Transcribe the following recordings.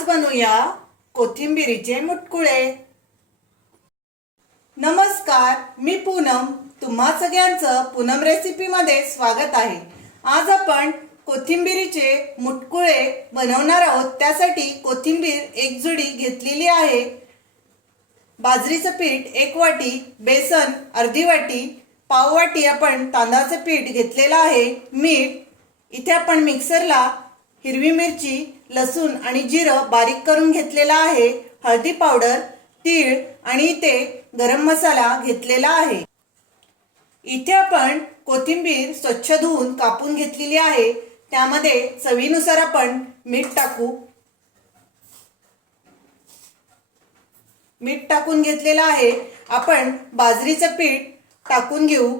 आज बनवूया कोथिंबिरीचे मुटकुळे। नमस्कार, मी पूनम। तुम्हा सगळ्यांचं पूनम रेसिपी मध्ये स्वागत आहे। आज आपण कोथिंबिरीचे मुटकुळे बनवणार आहोत। त्यासाठी कोथिंबीर एक जुडी घेतलेली आहे, बाजरीचं पीठ 1 वाटी, बेसन अर्धी वाटी, पाव वाटी आपण तांदळाचं पीठ घेतलेलं आहे, मीठ। इथे आपण मिक्सरला हिरवी मिरची, लसूण आणि जिरं बारीक करून घेतलेला आहे, हळदी पावडर, तीळ आणि इथे गरम मसाला घेतलेला आहे। इथे आपण कोथिंबीर स्वच्छ धुवून कापून घेतलेली आहे, त्यामध्ये चवीनुसार आपण मीठ टाकू। मीठ टाकून घेतलेलं आहे। आपण बाजरीचं पीठ टाकून घेऊ।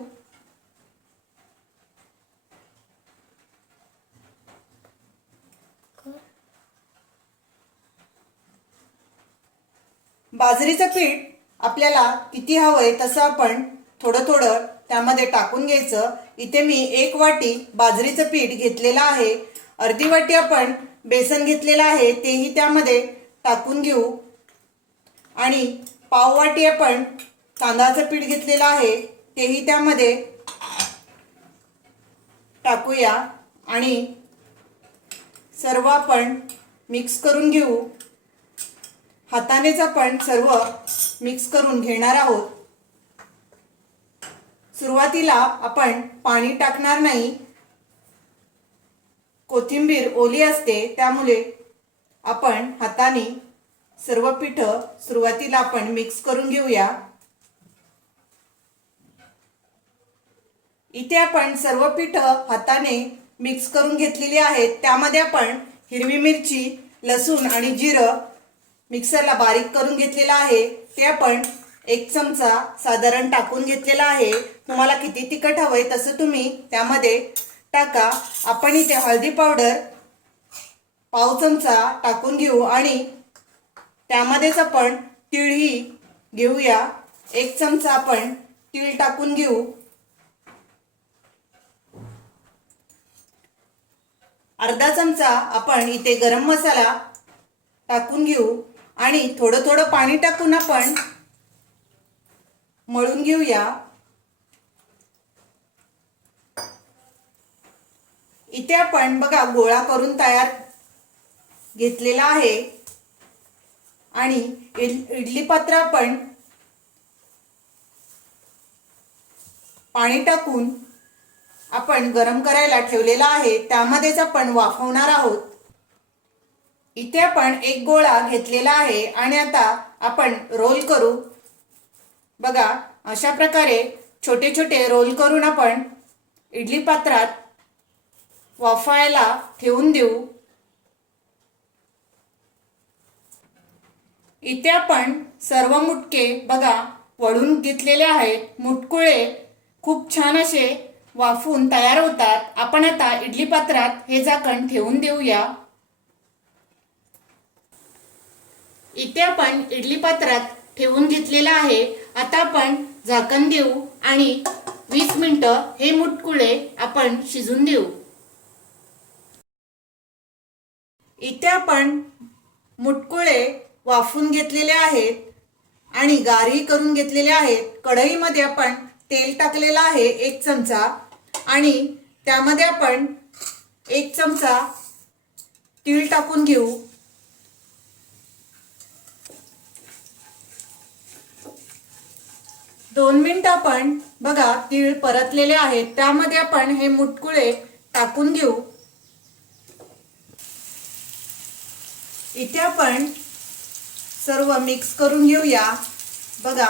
बाजरीचं पीठ आपल्याला किती हवंय तसं आपण थोडं थोडं त्यामध्ये टाकून घ्यायचं। इथे मी 1 वाटी बाजरीचं पीठ घेतलेलं आहे, अर्धी वाटी आपण बेसन घेतलेलं आहे, तेही त्यामध्ये टाकून घेऊ आणि पाव वाटी आपण तांदळाचं पीठ घेतलेलं आहे, तेही त्यामध्ये टाकूया आणि सर्व आपण मिक्स करून घेऊ। हातानेच आपण सर्व मिक्स करून घेणार आहोत। सुरुवातीला आपण पाणी टाकणार नाही, कोथिंबीर ओली असते, त्यामुळे आपण हाताने सर्व पीठ सुरुवातीला आपण मिक्स करून घेऊया। इथे आपण सर्व पीठ हाताने मिक्स करून घेतलेली आहेत। त्यामध्ये आपण हिरवी मिरची, लसूण आणि जिरं मिक्सरला बारीक करून घेतलेला आहे, ते आपण 1 चमचा साधारण टाकून घेतलेला आहे। तुम्हाला किती तिखट हवंय तसं तुम्ही त्यामध्ये टाका। आपण इथे हळदी पावडर पाव चमचा टाकून घेऊ आणि त्यामध्येच आपण तीळही घेऊया, 1 चमचा आपण तीळ टाकून घेऊ। अर्धा चमचा आपण इथे गरम मसाला टाकून घेऊ आणि थोडं थोडं पाणी टाकून आपण मळून घेऊया। इथे आपण बघा गोळा करून तयार घेतलेला आहे आणि इडली पात्र आपण पाणी टाकून आपण गरम करायला ठेवलेला आहे, त्यामध्येच आपण वाफवणार आहोत। इथे आपण एक गोळा घेतलेला आहे आणि आता आपण रोल करू। बघा, अशा प्रकारे छोटे छोटे रोल करून आपण इडली पात्रात वाफायला ठेवून देऊ। इथे आपण सर्व मुटके बघा वळून घेतलेले आहेत। मुटकुळे खूप छान असे वाफून तयार होतात। आपण आता इडली पात्रात हे झाकण ठेवून देऊया। इथे आपण इडली पात्रात ठेवून घेतलेला आहे। आता आपण झाकण देऊ आणि 20 मिनिटं हे मुटकुळे आपण शिजून देऊ। इथे आपण मुटकुळे वाफून घेतलेले आहेत आणि गारही करून घेतलेले आहेत। कढईमध्ये आपण तेल टाकलेलं आहे 1 चमचा आणि त्यामध्ये आपण 1 चमचा तीळ टाकून घेऊ। दोन मिनिट आपण बघा तीळ परतलेले आहेत, त्यामध्ये आपण हे मुटकुळे टाकून घेऊ। इथे आपण सर्व मिक्स करून घेऊया। बघा,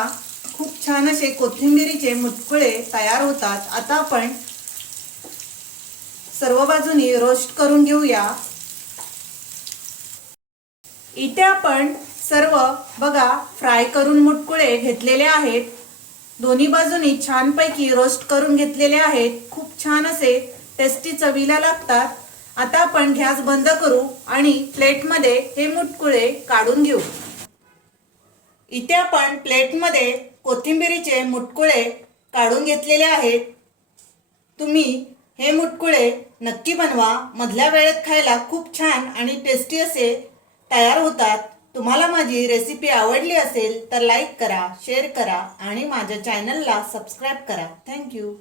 खूप छान असे कोथिंबिरीचे मुटकुळे तयार होतात। आता आपण सर्व बाजूनी रोस्ट करून घेऊया। इथे आपण सर्व बघा फ्राय करून मुटकुळे घेतलेले आहेत, दोन्ही बाजूनी छानपैकी रोस्ट करून घेतलेले आहेत। खूप छान असे टेस्टी चवीला लागतात। आता आपण गॅस बंद करू आणि प्लेटमध्ये हे मुटकुळे काढून घेऊ। इथे आपण प्लेटमध्ये कोथिंबिरीचे मुटकुळे काढून घेतलेले आहेत। तुम्ही हे मुटकुळे नक्की बनवा, मधल्या वेळेत खायला खूप छान आणि टेस्टी असे तयार होतात. तुम्हाला माझी रेसिपी आवडली असेल तर लाईक करा, शेअर करा आणि माझ्या चॅनलला सबस्क्राईब करा. थँक्यू.